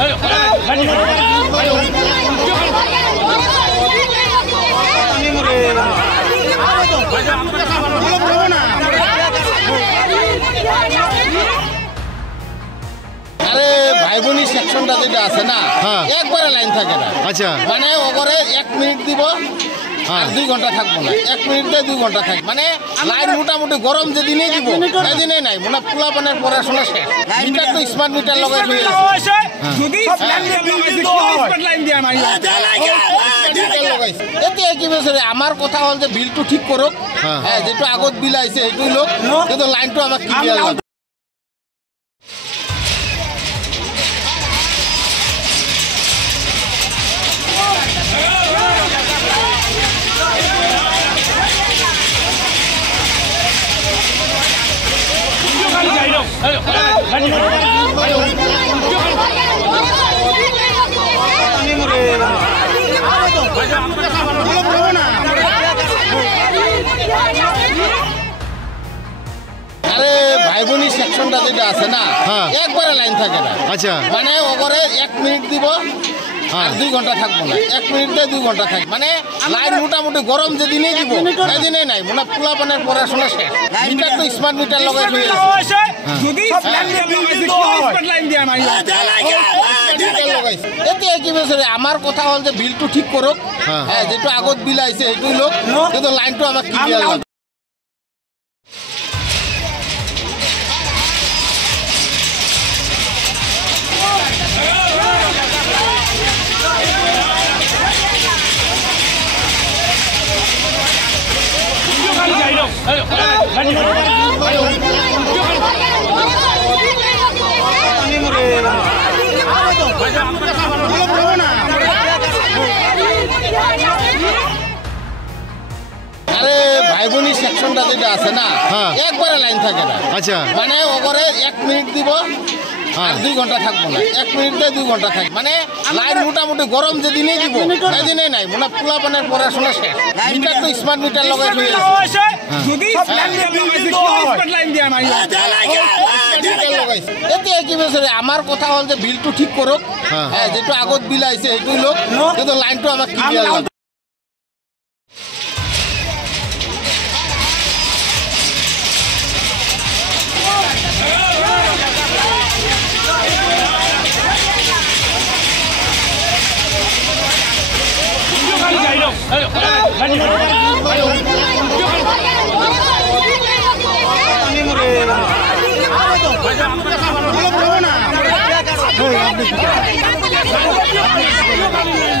আরে ভাই বোনি সেকশনটা যেটা আছে না একবারে লাইন থাকে না। আচ্ছা, মানে ওপরে 1 মিনিট দিব আর 2 ঘন্টা থাকবো না, 1 মিনিট দিয়ে 2 ঘন্টা থাকবে। মানে লাইন মোটামুটি গরম যেদিনে দিব সেদিনে নাই, মানে পোলা পানের পড়াশোনা শেষ। মিটার তো স্মার্ট মিটার লাগাই হয়ে গেছে। এতে কি বছরে আমার কথা হল যে বিলটো ঠিক করুক, হ্যাঁ যেটা আগত বিল আইছে সেইটোই লোক, কিন্তু লাইনটো আমাক ক্লিয়ার লাগে। আরে ভাই বোনি সেকশনটা যেটা আছে না একবারে লাইন থাকে না। আচ্ছা, মানে ওপরে 1 মিনিট দিব আর 2 ঘন্টা থাকবো না, 1 মিনিট দিয়ে 2 ঘন্টা থাকবে। মানে লাইন মোটামুটি গরম যেদিনে দিব সেদিনে নাই, মানে পোলা পানের পড়াশোনা শেষ। মিটার তো স্মার্ট মিটার লাগাই হয়ে গেছে। এতে কি বছরে আমার কথা হল যে বিলটো ঠিক করুক, হ্যাঁ যেটা আগত বিল আইছে সেইটোই লোক, কিন্তু লাইনটো আমাক ক্লিয়ার লাগে। আরে ভাই বোনি সেকশনটা যেটা আছে না একবারে লাইন থাকে না। আচ্ছা, মানে ওপরে 1 মিনিট দিব আর 2 ঘন্টা থাকবো না, 1 মিনিট দিয়ে 2 ঘন্টা থাকবে। মানে লাইন মোটামুটি গরম যেদিনে দিব সেদিনে নাই, মানে পোলা পানের পড়াশোনা শেষ। মিটার তো স্মার্ট মিটার লাগাই হয়ে গেছে। এতে কি বছরে আমার কথা হল যে বিলটো ঠিক করুক, হ্যাঁ যেটা আগত বিল আইছে সেইটোই লোক, কিন্তু লাইনটো আমাক ক্লিয়ার লাগে। আমরা